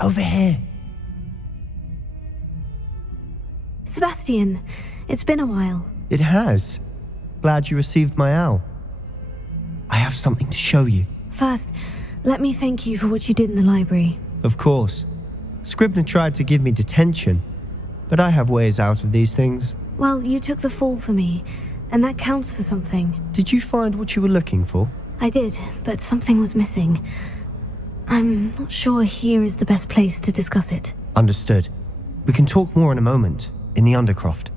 Over here. Sebastian, it's been a while. It has. Glad you received my owl. I have something to show you. First, let me thank you for what you did in the library. Of course. Scribner tried to give me detention, but I have ways out of these things. Well, you took the fall for me, and that counts for something. Did you find what you were looking for? I did, but something was missing. I'm not sure here is the best place to discuss it. Understood. We can talk more in a moment, in the Undercroft.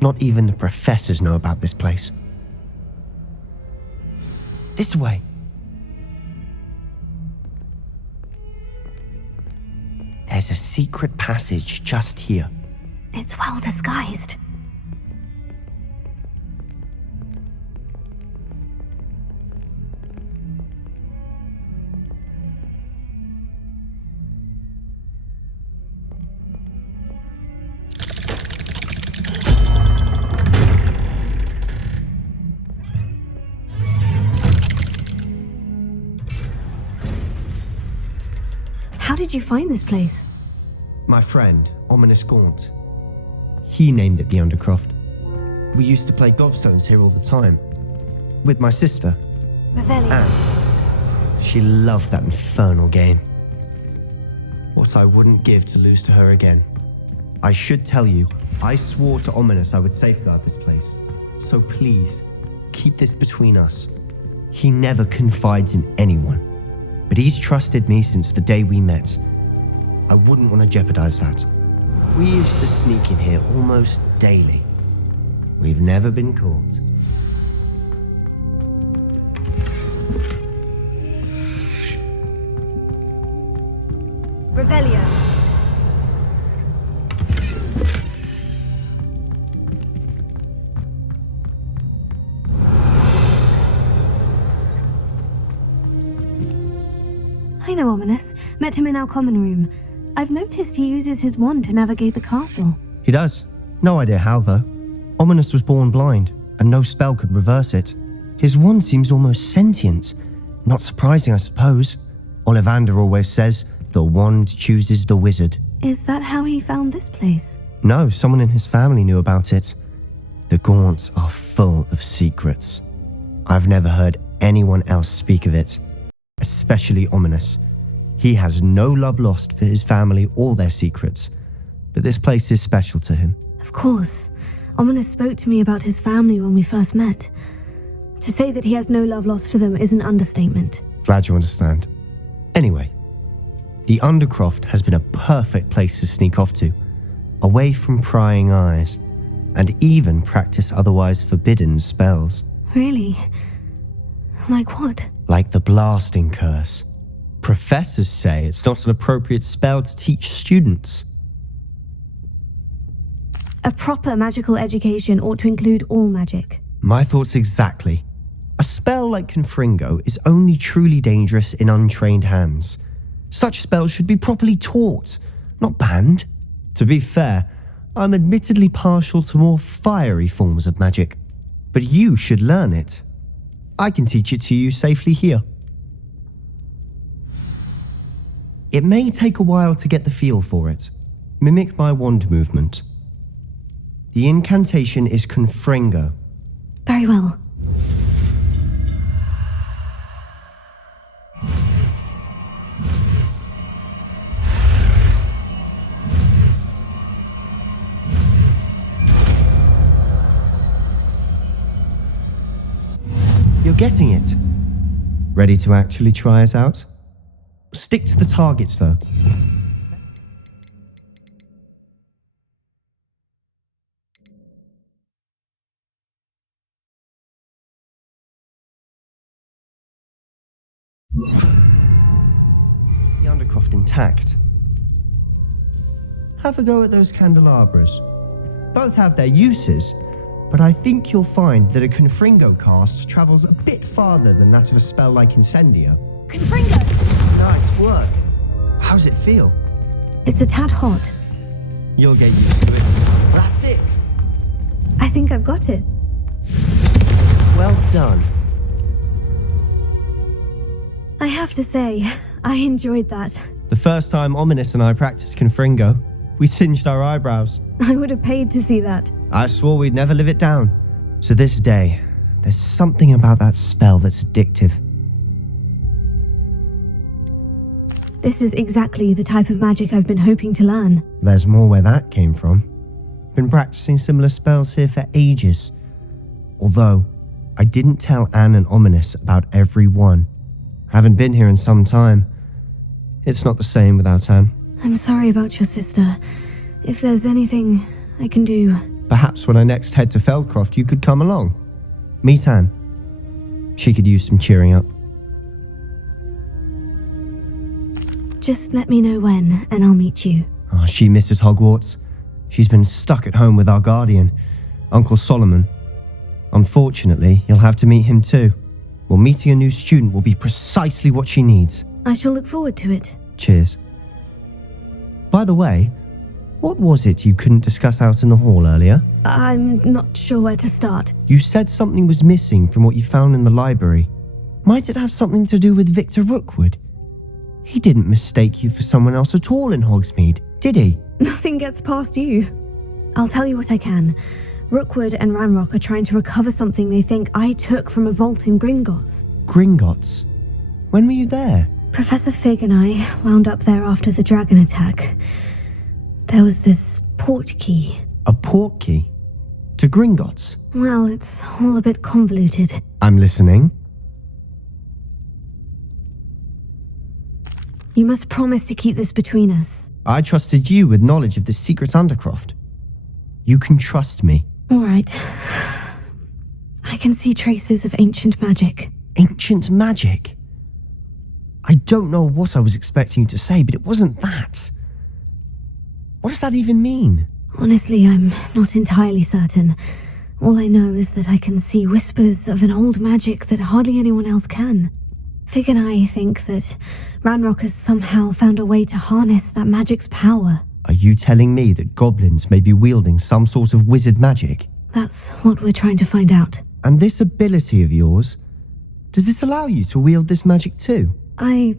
Not even the professors know about this place. This way. There's a secret passage just here. It's well disguised. How did you find this place? My friend, Ominous Gaunt. He named it the Undercroft. We used to play gobstones here all the time. With my sister, Revelio. Anne. She loved that infernal game. What I wouldn't give to lose to her again. I should tell you, I swore to Ominous I would safeguard this place. So please, keep this between us. He never confides in anyone. But he's trusted me since the day we met. I wouldn't want to jeopardize that. We used to sneak in here almost daily. We've never been caught. Revelio. I know Ominous. Met him in our common room. I've noticed he uses his wand to navigate the castle. He does. No idea how, though. Ominous was born blind, and no spell could reverse it. His wand seems almost sentient. Not surprising, I suppose. Ollivander always says, the wand chooses the wizard. Is that how he found this place? No, someone in his family knew about it. The Gaunts are full of secrets. I've never heard anyone else speak of it, especially Ominous. He has no love lost for his family or their secrets, but this place is special to him. Of course. Ominous spoke to me about his family when we first met. To say that he has no love lost for them is an understatement. Glad you understand. Anyway, the Undercroft has been a perfect place to sneak off to, away from prying eyes, and even practice otherwise forbidden spells. Really? Like what? Like the blasting curse. Professors say it's not an appropriate spell to teach students. A proper magical education ought to include all magic. My thoughts exactly. A spell like Confringo is only truly dangerous in untrained hands. Such spells should be properly taught, not banned. To be fair, I'm admittedly partial to more fiery forms of magic, but you should learn it. I can teach it to you safely here. It may take a while to get the feel for it. Mimic my wand movement. The incantation is Confringo. Very well. You're getting it. Ready to actually try it out? Stick to the targets, though. The Undercroft intact. Have a go at those candelabras. Both have their uses, but I think you'll find that a Confringo cast travels a bit farther than that of a spell like Incendio. Confringo! Nice work. How's it feel? It's a tad hot. You'll get used to it. That's it. I think I've got it. Well done. I have to say, I enjoyed that. The first time Ominous and I practiced Confringo, we singed our eyebrows. I would have paid to see that. I swore we'd never live it down. To this day, there's something about that spell that's addictive. This is exactly the type of magic I've been hoping to learn. There's more where that came from. Been practicing similar spells here for ages. Although, I didn't tell Anne and Ominous about every one. Haven't been here in some time. It's not the same without Anne. I'm sorry about your sister. If there's anything I can do... Perhaps when I next head to Feldcroft, you could come along. Meet Anne. She could use some cheering up. Just let me know when, and I'll meet you. Oh, she misses Hogwarts. She's been stuck at home with our guardian, Uncle Solomon. Unfortunately, you'll have to meet him too. Well, meeting a new student will be precisely what she needs. I shall look forward to it. Cheers. By the way, what was it you couldn't discuss out in the hall earlier? I'm not sure where to start. You said something was missing from what you found in the library. Might it have something to do with Victor Rookwood? He didn't mistake you for someone else at all in Hogsmeade, did he? Nothing gets past you. I'll tell you what I can. Rookwood and Ranrock are trying to recover something they think I took from a vault in Gringotts. Gringotts? When were you there? Professor Fig and I wound up there after the dragon attack. There was this port key. A port key? To Gringotts? Well, it's all a bit convoluted. I'm listening. You must promise to keep this between us. I trusted you with knowledge of the secret Undercroft. You can trust me. All right. I can see traces of ancient magic. Ancient magic? I don't know what I was expecting you to say, but it wasn't that. What does that even mean? Honestly, I'm not entirely certain. All I know is that I can see whispers of an old magic that hardly anyone else can. Fig and I think that Ranrock has somehow found a way to harness that magic's power. Are you telling me that goblins may be wielding some sort of wizard magic? That's what we're trying to find out. And this ability of yours, does it allow you to wield this magic too? I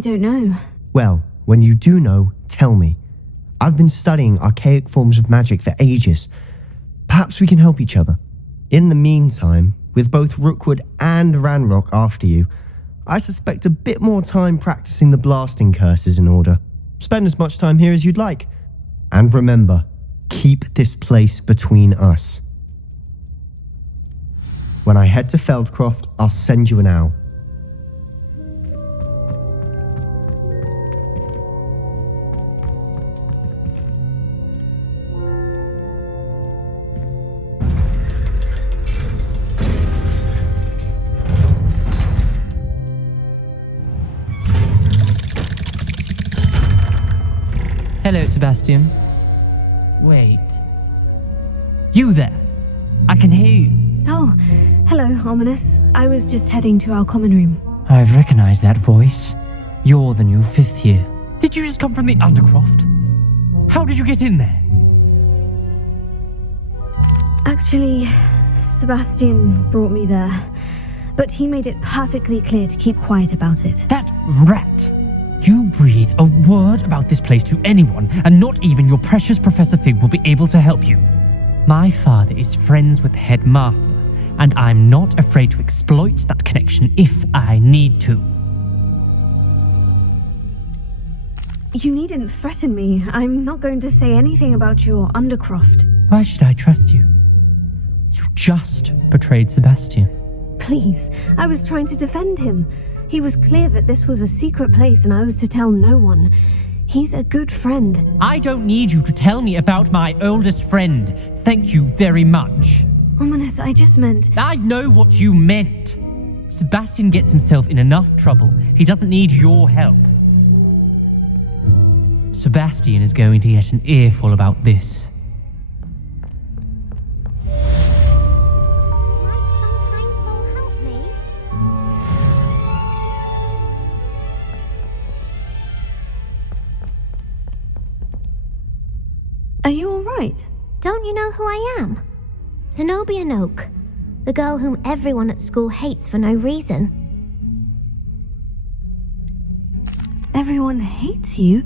don't know. Well, when you do know, tell me. I've been studying archaic forms of magic for ages. Perhaps we can help each other. In the meantime, with both Rookwood and Ranrock after you, I suspect a bit more time practicing the blasting curses in order. Spend as much time here as you'd like. And remember, keep this place between us. When I head to Feldcroft, I'll send you an owl. Hello, Sebastian. Wait. You there? I can hear you. Oh, hello, Ominous. I was just heading to our common room. I've recognized that voice. You're the new 5th year. Did you just come from the Undercroft? How did you get in there? Actually, Sebastian brought me there. But he made it perfectly clear to keep quiet about it. That rat! You breathe a word about this place to anyone, and not even your precious Professor Fig will be able to help you. My father is friends with the headmaster, and I'm not afraid to exploit that connection if I need to. You needn't threaten me. I'm not going to say anything about your Undercroft. Why should I trust you? You just betrayed Sebastian. Please, I was trying to defend him. He was clear that this was a secret place and I was to tell no one. He's a good friend. I don't need you to tell me about my oldest friend. Thank you very much. Ominous, I just meant... I know what you meant. Sebastian gets himself in enough trouble. He doesn't need your help. Sebastian is going to get an earful about this. Are you all right? Don't you know who I am? Zenobia Noak, the girl whom everyone at school hates for no reason. Everyone hates you.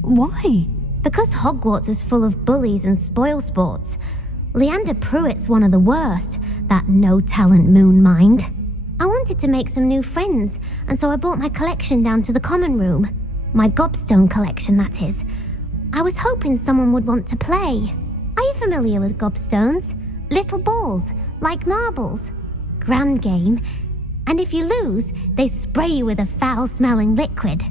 Why? Because Hogwarts is full of bullies and spoilsports. Leander Pruitt's one of the worst, that no-talent moon mind. I wanted to make some new friends, and so I brought my collection down to the common room. My gobstone collection, that is. I was hoping someone would want to play. Are you familiar with gobstones? Little balls, like marbles. Grand game. And if you lose, they spray you with a foul-smelling liquid.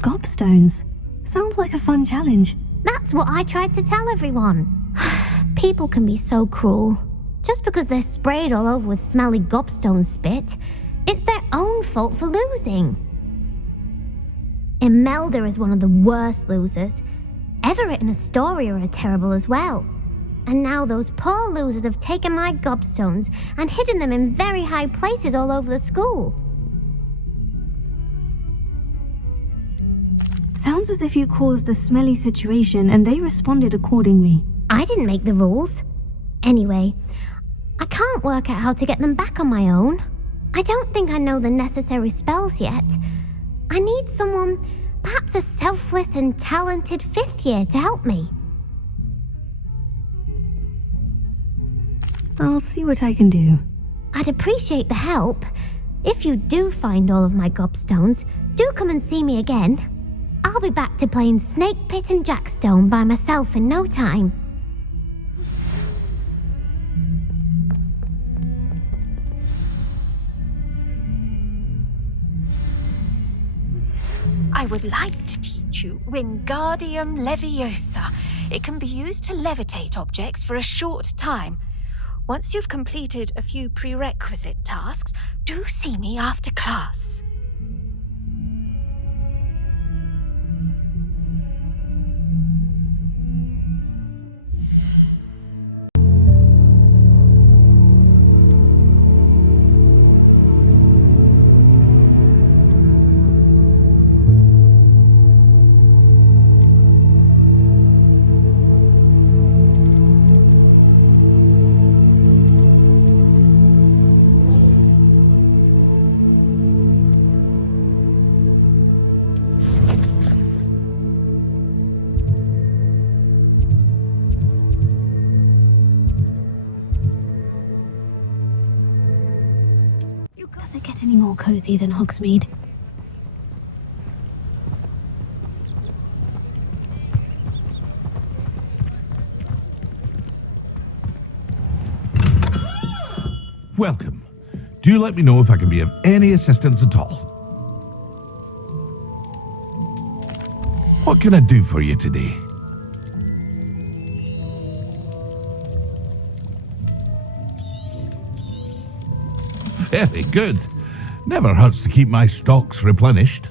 Gobstones. Sounds like a fun challenge. That's what I tried to tell everyone. People can be so cruel. Just because they're sprayed all over with smelly gobstone spit, it's their own fault for losing. Imelda is one of the worst losers. Everett and Astoria are terrible as well. And now those poor losers have taken my gobstones and hidden them in very high places all over the school. Sounds as if you caused a smelly situation and they responded accordingly. I didn't make the rules. Anyway, I can't work out how to get them back on my own. I don't think I know the necessary spells yet. I need someone, perhaps a selfless and talented fifth year to help me. I'll see what I can do. I'd appreciate the help. If you do find all of my gobstones, do come and see me again. I'll be back to playing Snake Pit and Jackstone by myself in no time. I would like to teach you Wingardium Leviosa. It can be used to levitate objects for a short time. Once you've completed a few prerequisite tasks, do see me after class. Does it get any more cozy than Hogsmeade? Welcome. Do let me know if I can be of any assistance at all. What can I do for you today? Very good. Never hurts to keep my stocks replenished.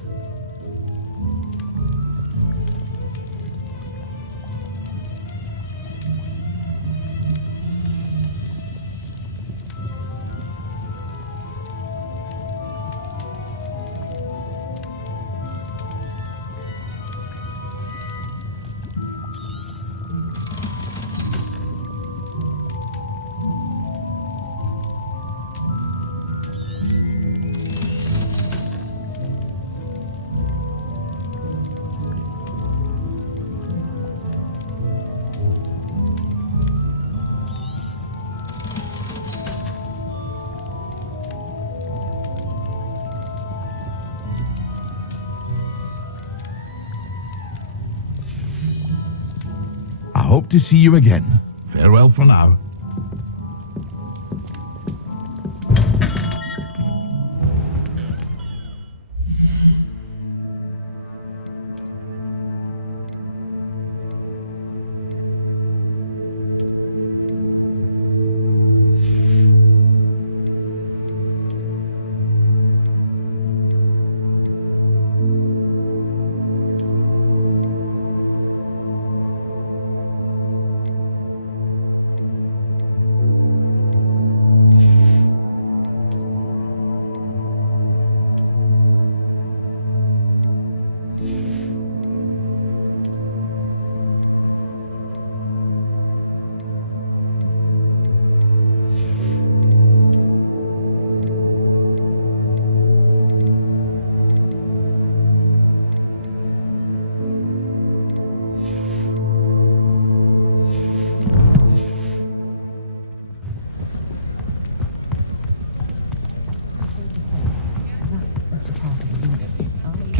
I hope to see you again. Farewell for now.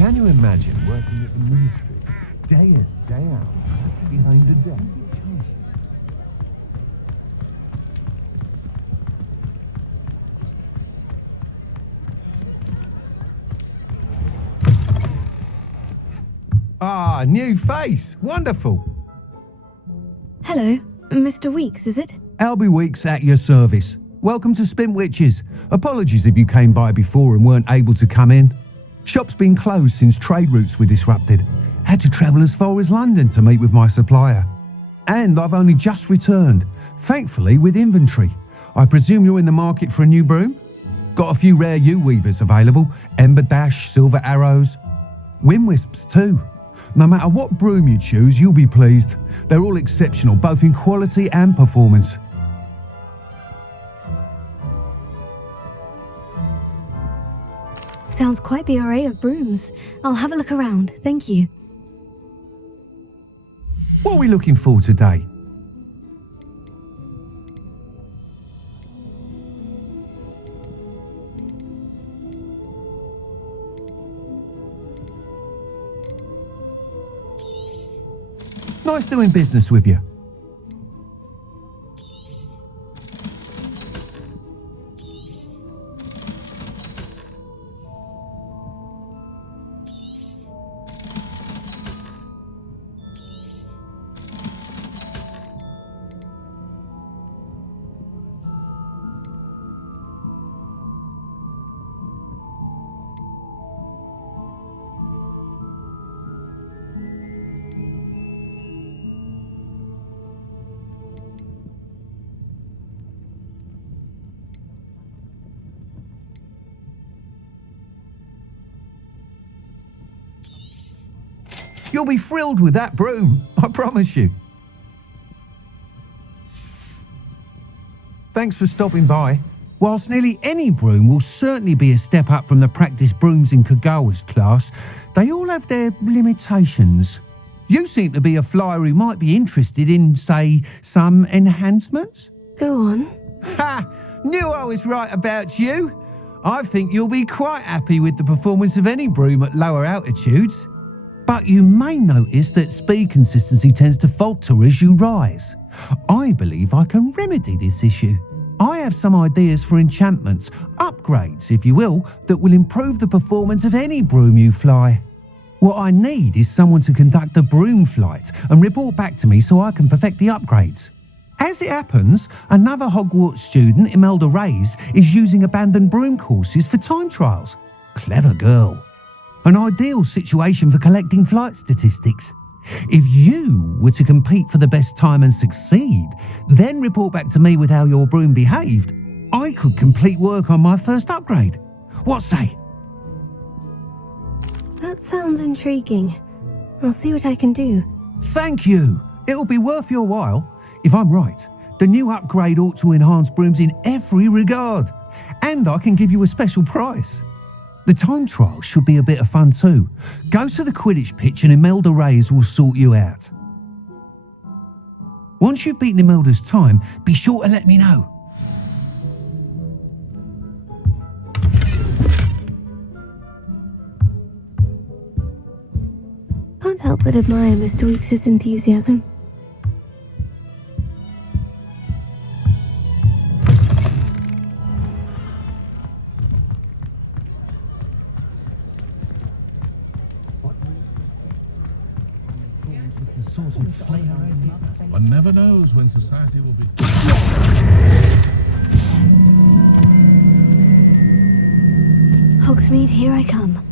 Can you imagine working at the ministry, day in, day out, behind a desk? Ah, new face. Wonderful. Hello, Mr. Weeks, is it? Albie Weeks at your service. Welcome to Spint Witches. Apologies if you came by before and weren't able to come in. Shop's been closed since trade routes were disrupted. Had to travel as far as London to meet with my supplier. And I've only just returned, thankfully with inventory. I presume you're in the market for a new broom? Got a few rare U-weavers available. Ember Dash, Silver Arrows. Wind Wisps too. No matter what broom you choose, you'll be pleased. They're all exceptional, both in quality and performance. Sounds quite the array of brooms. I'll have a look around, thank you. What are we looking for today? Nice doing business with you. You'll be thrilled with that broom, I promise you. Thanks for stopping by. Whilst nearly any broom will certainly be a step up from the practice brooms in Kagawa's class, they all have their limitations. You seem to be a flyer who might be interested in, say, some enhancements? Go on. Ha! Knew I was right about you. I think you'll be quite happy with the performance of any broom at lower altitudes. But you may notice that speed consistency tends to falter as you rise. I believe I can remedy this issue. I have some ideas for enchantments, upgrades if you will, that will improve the performance of any broom you fly. What I need is someone to conduct a broom flight and report back to me so I can perfect the upgrades. As it happens, another Hogwarts student, Imelda Reyes, is using abandoned broom courses for time trials. Clever girl. An ideal situation for collecting flight statistics. If you were to compete for the best time and succeed, then report back to me with how your broom behaved, I could complete work on my first upgrade. What say? That sounds intriguing. I'll see what I can do. Thank you. It'll be worth your while. If I'm right, the new upgrade ought to enhance brooms in every regard. And I can give you a special price. The time trial should be a bit of fun too. Go to the Quidditch pitch and Imelda Reyes will sort you out. Once you've beaten Imelda's time, be sure to let me know. Can't help but admire Mr. Weeks' enthusiasm. One never knows when society will be... Hogsmeade, here I come.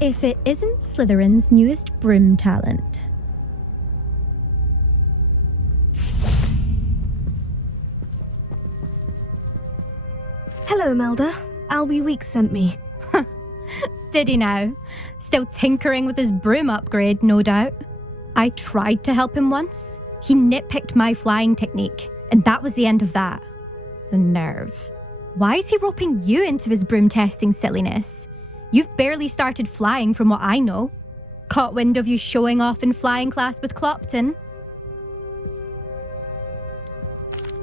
if it isn't Slytherin's newest broom talent. Hello, Melda. Albie Weeks sent me. Did he now? Still tinkering with his broom upgrade, no doubt. I tried to help him once. He nitpicked my flying technique, and that was the end of that. The nerve. Why is he roping you into his broom testing silliness? You've barely started flying from what I know. Caught wind of you showing off in flying class with Clopton.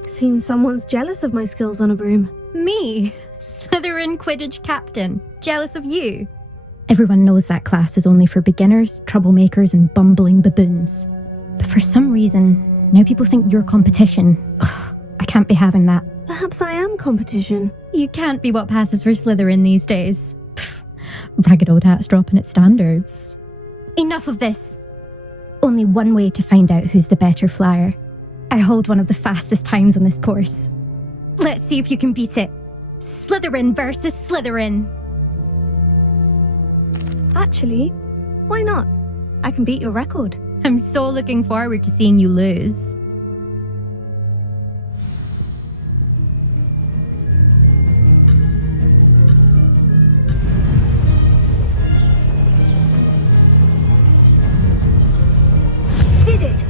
Seems someone's jealous of my skills on a broom. Me, Slytherin Quidditch captain, jealous of you. Everyone knows that class is only for beginners, troublemakers, and bumbling baboons. But for some reason, now people think you're competition. Ugh, I can't be having that. Perhaps I am competition. You can't be what passes for Slytherin these days. Pfft, ragged old hat's dropping its standards. Enough of this. Only one way to find out who's the better flyer. I hold one of the fastest times on this course. Let's see if you can beat it. Slytherin versus Slytherin. Actually, why not? I can beat your record. I'm so looking forward to seeing you lose. Did it!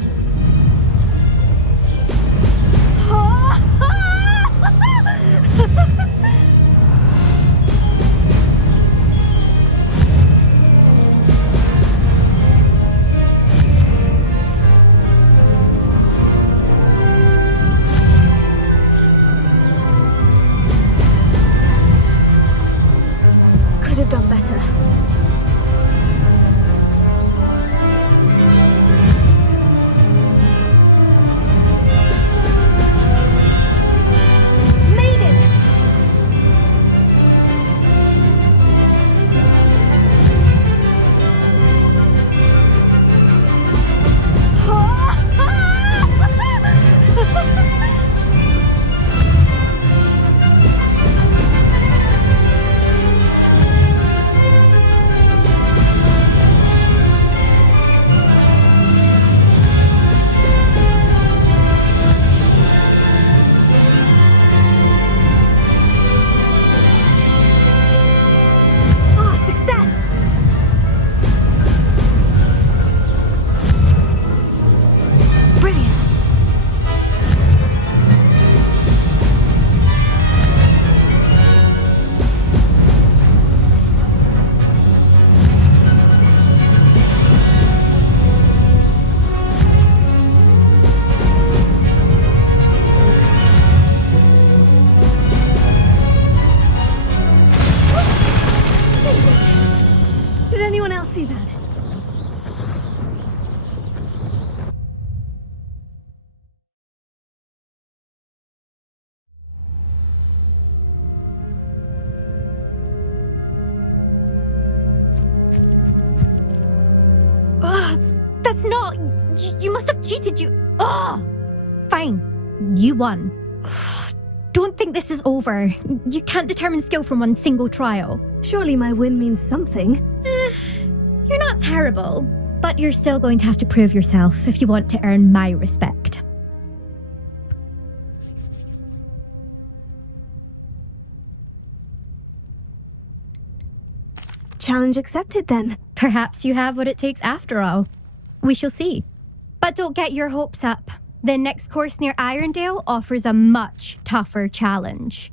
Could have done better. Made it! Success! Brilliant! Did anyone else see that? That's not... You must have cheated, you... Ugh! Fine. You won. Don't think this is over. You can't determine skill from one single trial. Surely my win means something. You're not terrible, but you're still going to have to prove yourself if you want to earn my respect. Challenge accepted then. Perhaps you have what it takes after all. We shall see. But don't get your hopes up. The next course near Irondale offers a much tougher challenge.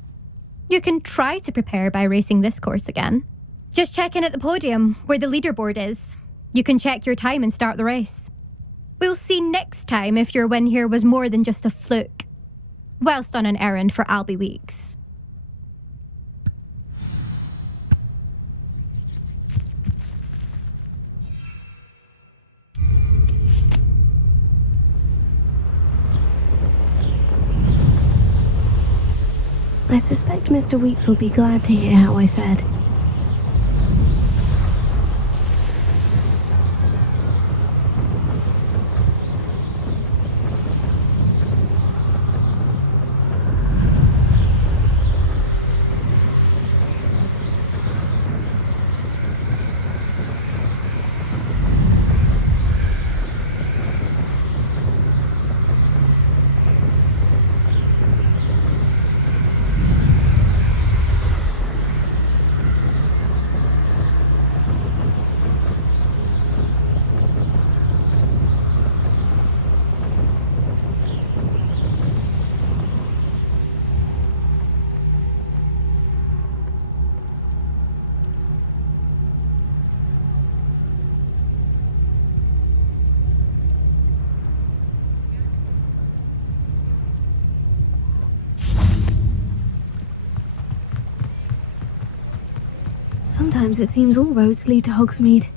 You can try to prepare by racing this course again. Just check in at the podium, where the leaderboard is. You can check your time and start the race. We'll see next time if your win here was more than just a fluke, whilst on an errand for Albie Weeks. I suspect Mr. Weeks will be glad to hear how I fared. Sometimes it seems all roads lead to Hogsmeade.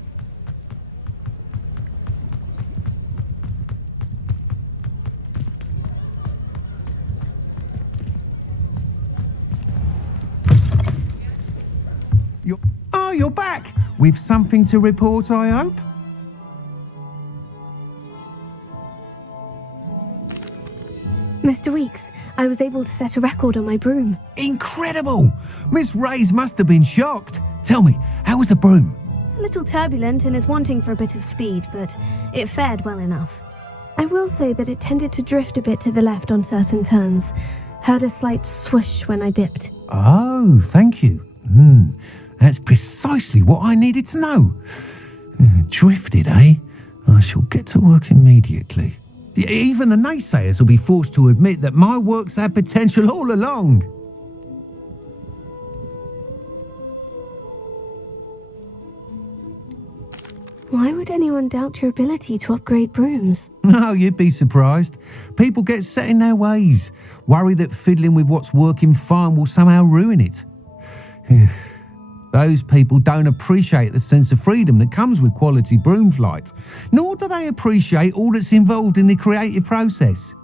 You're back! With something to report, I hope? Mr. Weeks, I was able to set a record on my broom. Incredible! Miss Reyes must have been shocked. Tell me, how was the broom? A little turbulent and is wanting for a bit of speed, but it fared well enough. I will say that it tended to drift a bit to the left on certain turns. Heard a slight swoosh when I dipped. Oh, thank you. That's precisely what I needed to know. Drifted, eh? I shall get to work immediately. Even the naysayers will be forced to admit that my work's had potential all along. Why would anyone doubt your ability to upgrade brooms? No, you'd be surprised. People get set in their ways, worry that fiddling with what's working fine will somehow ruin it. Those people don't appreciate the sense of freedom that comes with quality broom flight, nor do they appreciate all that's involved in the creative process.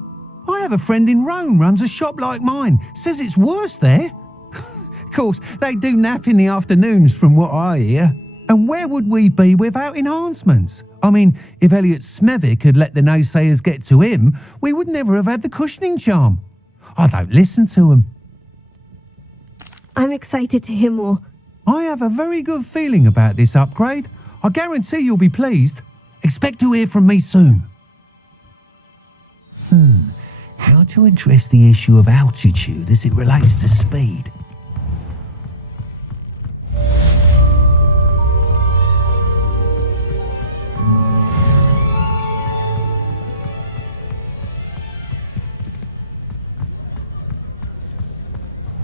I have a friend in Rome runs a shop like mine, says it's worse there. Of course, they do nap in the afternoons from what I hear. And where would we be without enhancements? I mean, if Elliot Smethwick had let the naysayers get to him, we would never have had the cushioning charm. I don't listen to them. I'm excited to hear more. I have a very good feeling about this upgrade. I guarantee you'll be pleased. Expect to hear from me soon. How to address the issue of altitude as it relates to speed?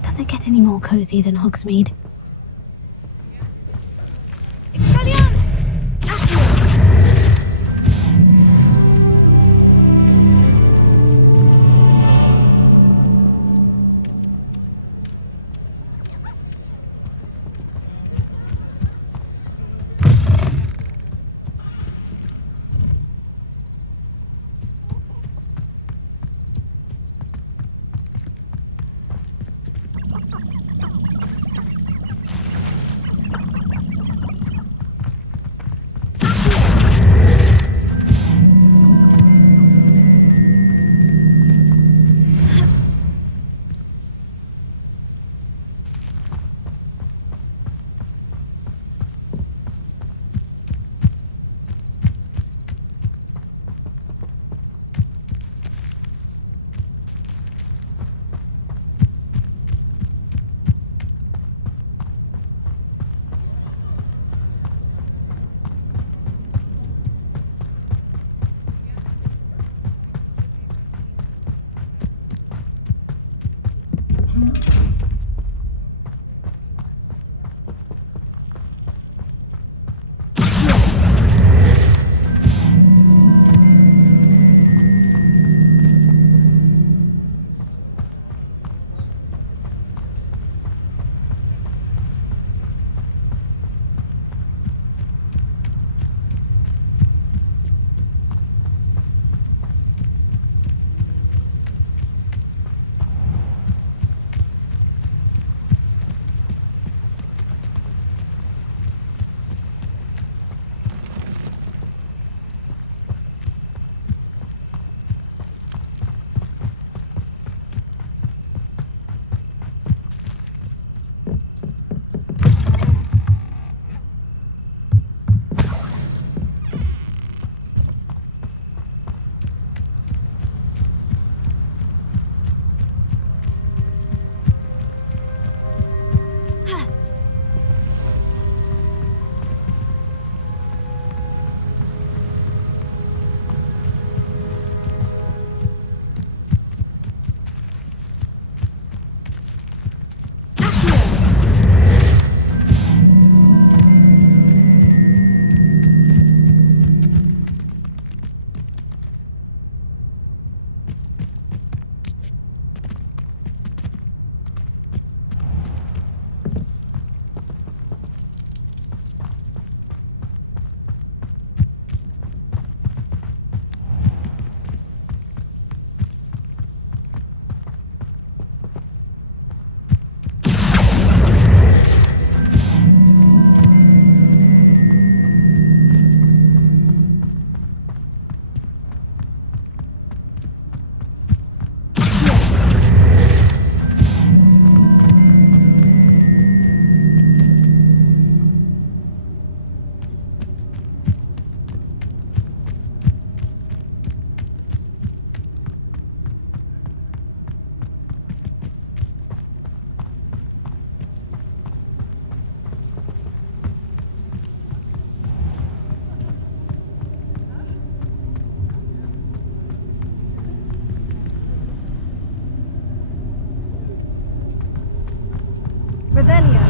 Does it get any more cozy than Hogsmeade? Revelio.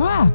Ah!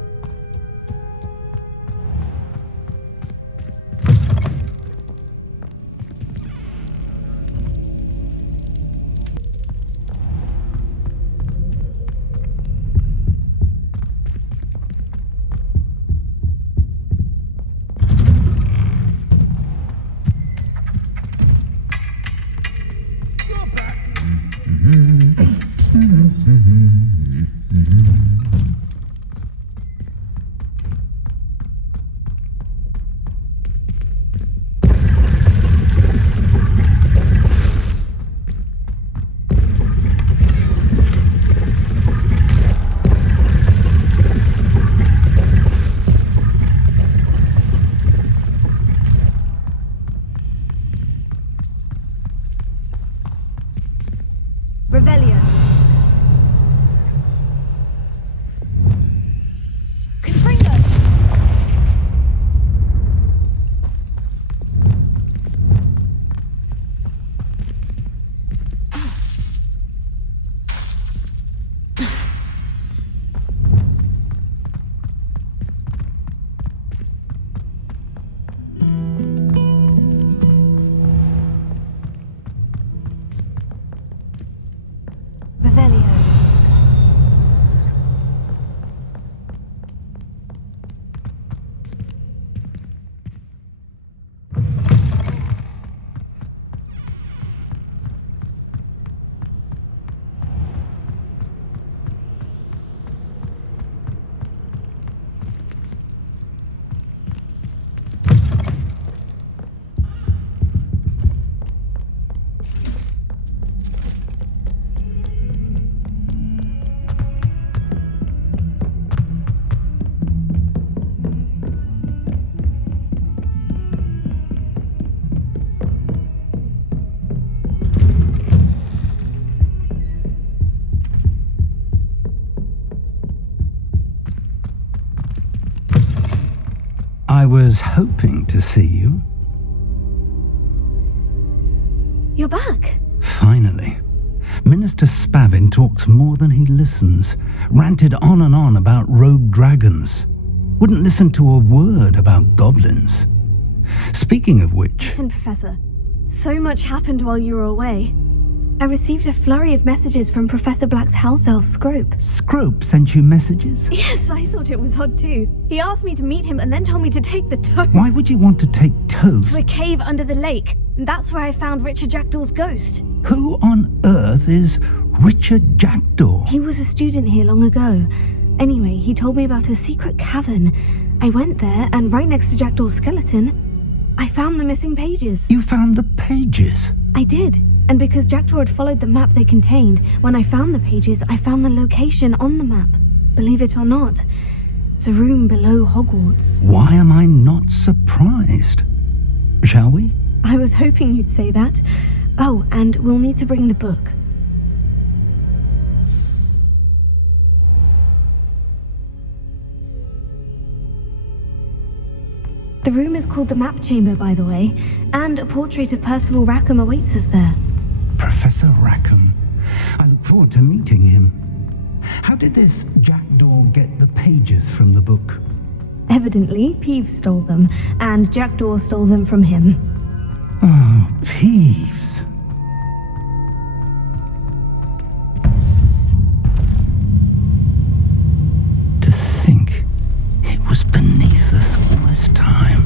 Revelio. Confringo. was hoping to see you. You're back. Finally. Minister Spavin talks more than he listens, ranted on and on about rogue dragons, wouldn't listen to a word about goblins. Speaking of which... Listen, Professor. So much happened while you were away. I received a flurry of messages from Professor Black's house elf, Scrope. Scrope sent you messages? Yes, I thought it was odd too. He asked me to meet him and then told me to take the toast. Why would you want to take toast? To a cave under the lake. And that's where I found Richard Jackdaw's ghost. Who on earth is Richard Jackdaw? He was a student here long ago. Anyway, he told me about a secret cavern. I went there, and right next to Jackdaw's skeleton, I found the missing pages. You found the pages? I did. And because Jackdaw had followed the map they contained, when I found the pages, I found the location on the map. Believe it or not, it's a room below Hogwarts. Why am I not surprised? Shall we? I was hoping you'd say that. Oh, and we'll need to bring the book. The room is called the Map Chamber, by the way, and a portrait of Percival Rackham awaits us there. Professor Rackham. I look forward to meeting him. How did this Jackdaw get the pages from the book? Evidently, Peeves stole them, and Jackdaw stole them from him. Oh, Peeves. To think it was beneath us all this time.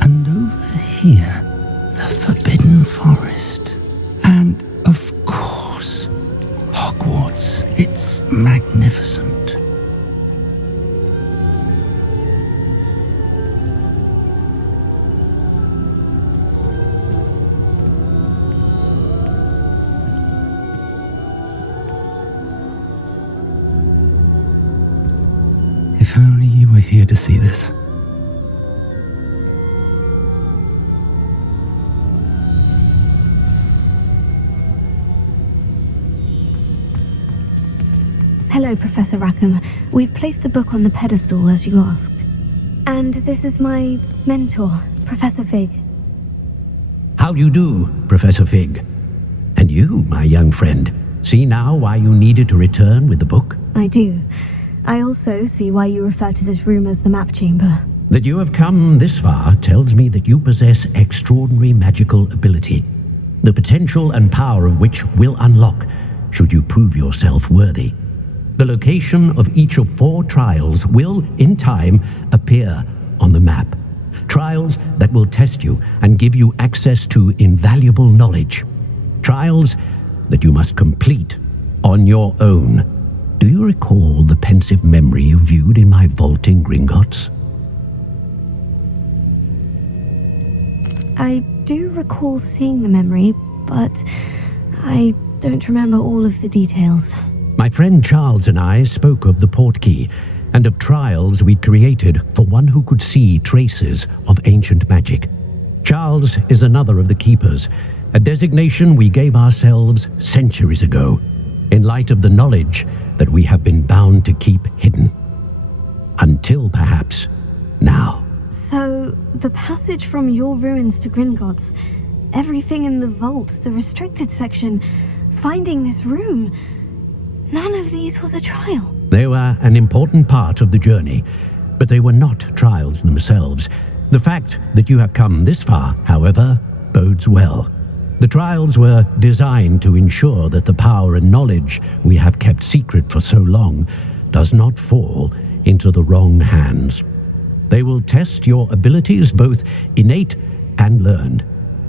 And over here, the Forbidden Forest. And, of course, Hogwarts. It's magnificent. If only you were here to see this. Hello, Professor Rackham. We've placed the book on the pedestal as you asked. And this is my mentor, Professor Fig. How do you do, Professor Fig? And you, my young friend, see now why you needed to return with the book? I do. I also see why you refer to this room as the Map Chamber. That you have come this far tells me that you possess extraordinary magical ability, the potential and power of which will unlock should you prove yourself worthy. The location of each of 4 trials will, in time, appear on the map. Trials that will test you and give you access to invaluable knowledge. Trials that you must complete on your own. Do you recall the pensive memory you viewed in my vault in Gringotts? I do recall seeing the memory, but I don't remember all of the details. My friend Charles and I spoke of the portkey and of trials we'd created for one who could see traces of ancient magic. Charles is another of the keepers, a designation we gave ourselves centuries ago, in light of the knowledge that we have been bound to keep hidden. Until perhaps now. So, the passage from your ruins to Gringotts, everything in the vault, the restricted section, finding this room. None of these was a trial. They were an important part of the journey, but they were not trials themselves. The fact that you have come this far, however, bodes well. The trials were designed to ensure that the power and knowledge we have kept secret for so long does not fall into the wrong hands. They will test your abilities, both innate and learned.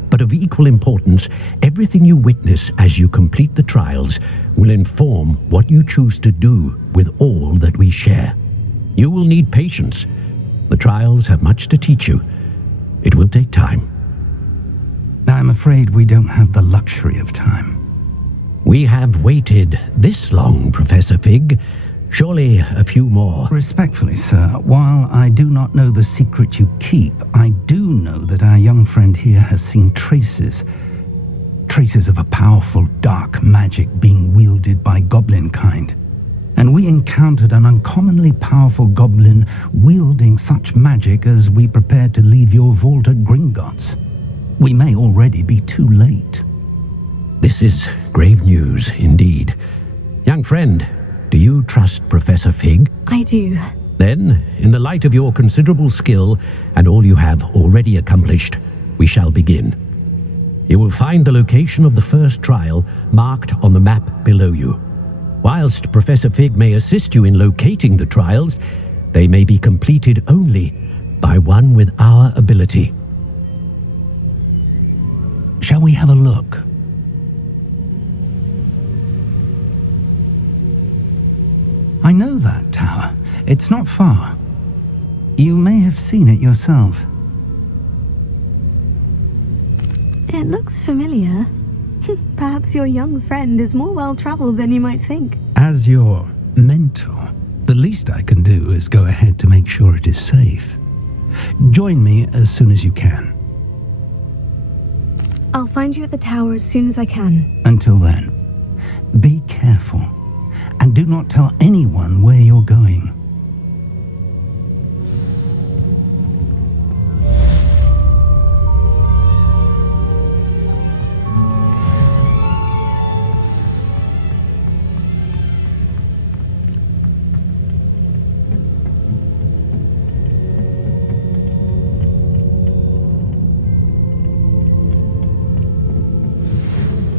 But of equal importance, everything you witness as you complete the trials will inform what you choose to do with all that we share. You will need patience. The trials have much to teach you. It will take time. I'm afraid we don't have the luxury of time. We have waited this long, Professor Fig. Surely a few more. Respectfully, sir, while I do not know the secret you keep, I do know that our young friend here has seen traces of a powerful dark magic being wielded by goblin kind. And we encountered an uncommonly powerful goblin wielding such magic as we prepared to leave your vault at Gringotts. We may already be too late. This is grave news indeed. Young friend, do you trust Professor Fig? I do. Then, in the light of your considerable skill and all you have already accomplished, we shall begin. You will find the location of the first trial marked on the map below you. Whilst Professor Fig may assist you in locating the trials, they may be completed only by one with our ability. Shall we have a look? I know that tower. It's not far. You may have seen it yourself. It looks familiar. Perhaps your young friend is more well-traveled than you might think. As your mentor, the least I can do is go ahead to make sure it is safe. Join me as soon as you can. I'll find you at the tower as soon as I can. Until then, be careful. And do not tell anyone where you're going.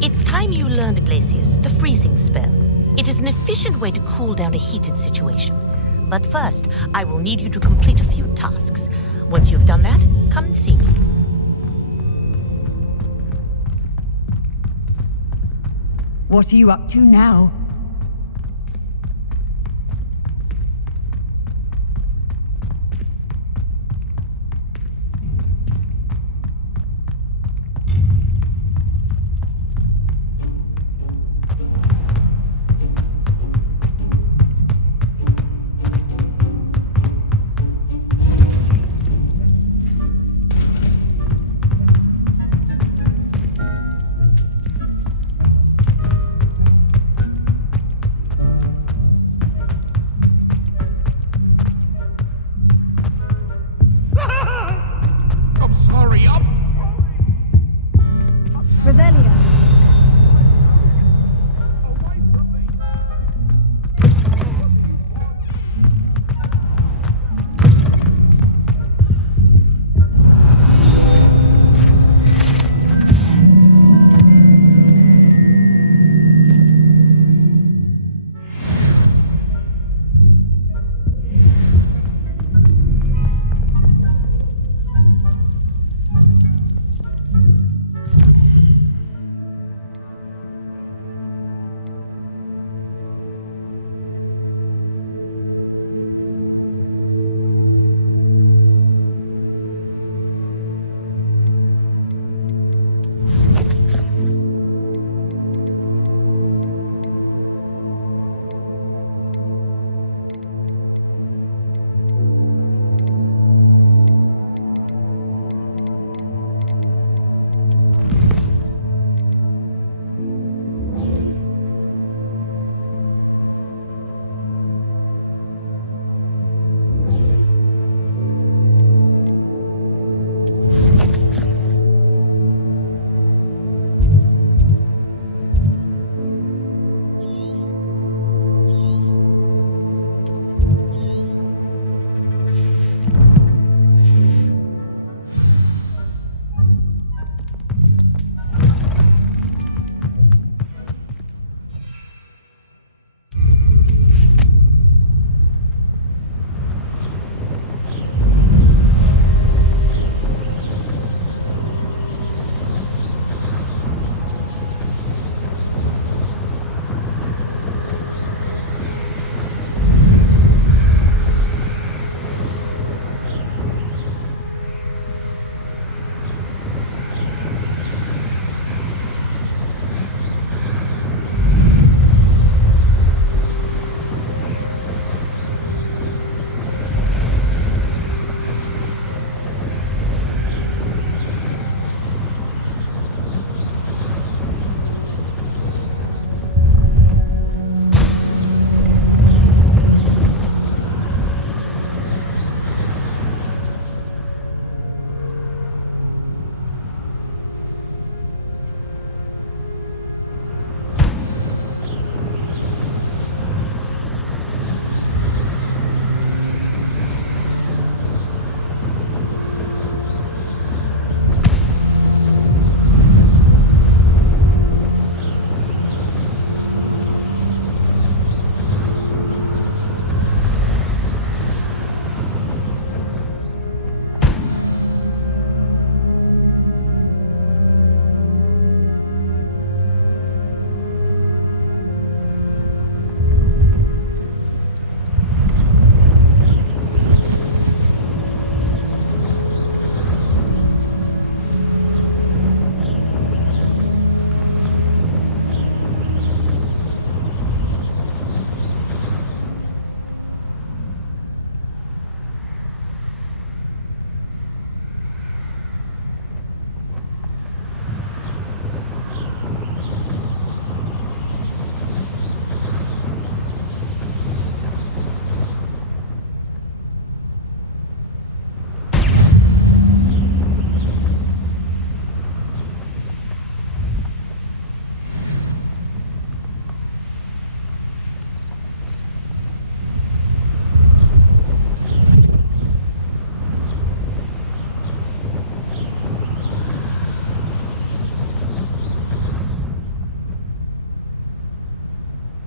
It's time you learned, Iglesias, the freezing spell. It is an efficient way to cool down a heated situation. But first, I will need you to complete a few tasks. Once you've done that, come and see me. What are you up to now?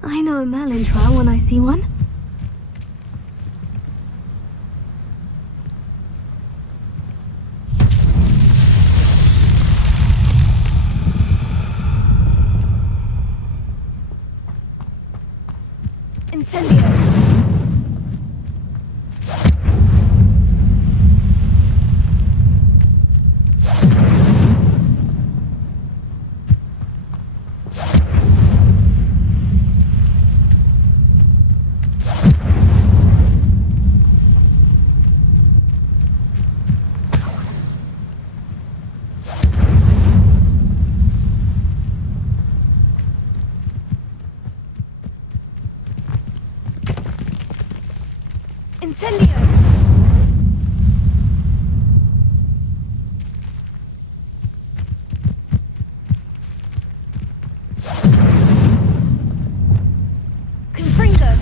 I know a Merlin trial when I see one. Incendio. Incendio! Confringo!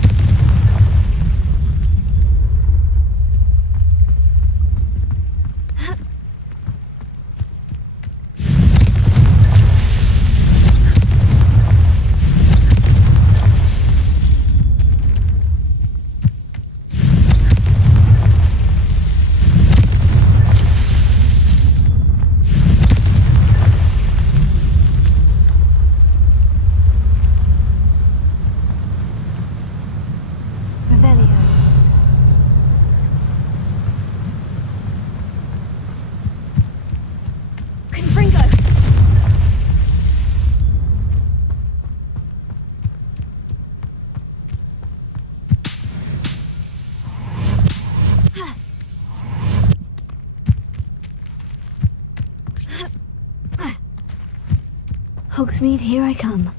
Hogsmeade, here I come.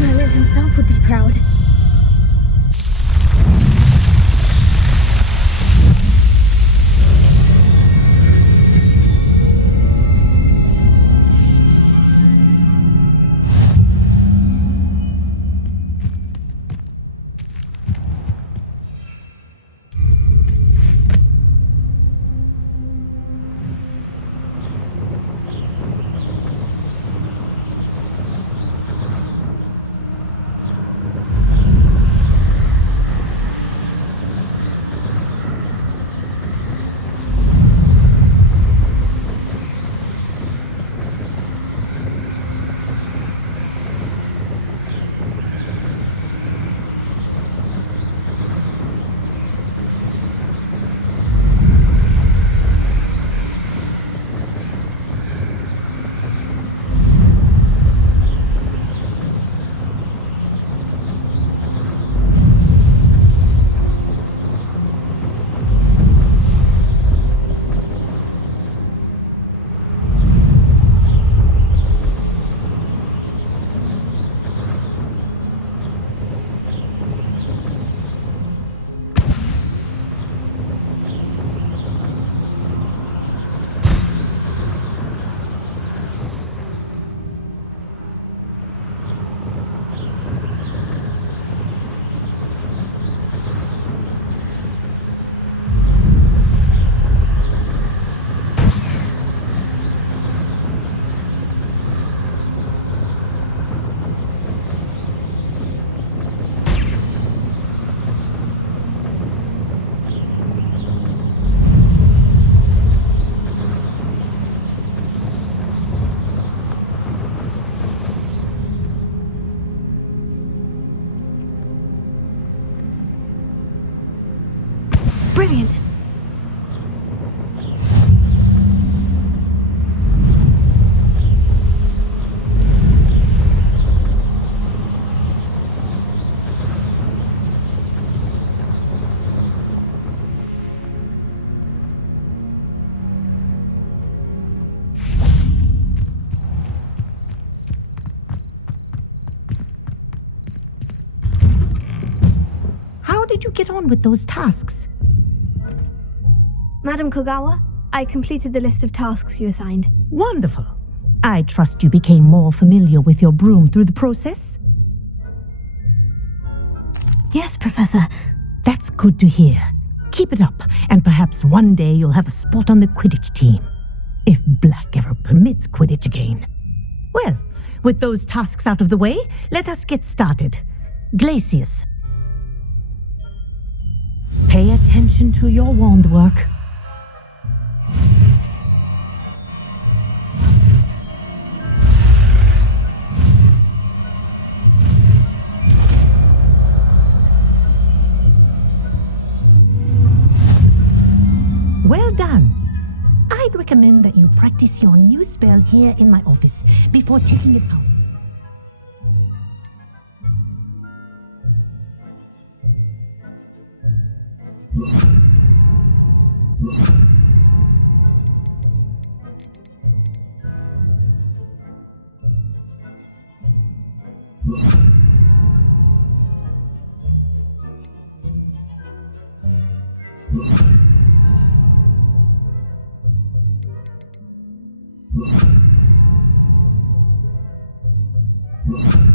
Merlin himself would be proud. Brilliant! How did you get on with those tasks? Madam Kogawa, I completed the list of tasks you assigned. Wonderful. I trust you became more familiar with your broom through the process? Yes, Professor. That's good to hear. Keep it up, and perhaps one day you'll have a spot on the Quidditch team. If Black ever permits Quidditch again. Well, with those tasks out of the way, let us get started. Glacius. Pay attention to your wand work. Well done. I'd recommend that you practice your new spell here in my office before taking it out. You